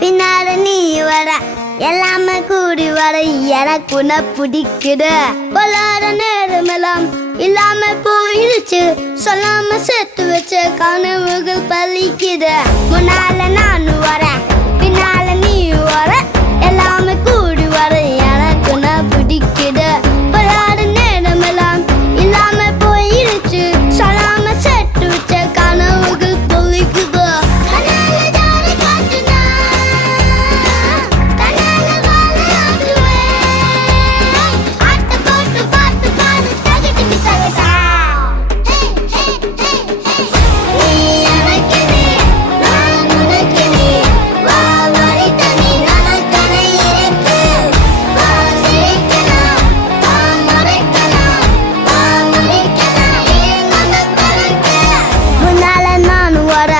பின்னால நீ வர எல்லாமே கூடி வர எனக்கு உன்னை பிடிக்குது. பொல்லாத நேரமெல்லாம் இல்லாம போயிடுச்சு, சொல்லாம சேர்த்து வச்ச கனவுகள் பலிக்குது. முன்னால நான்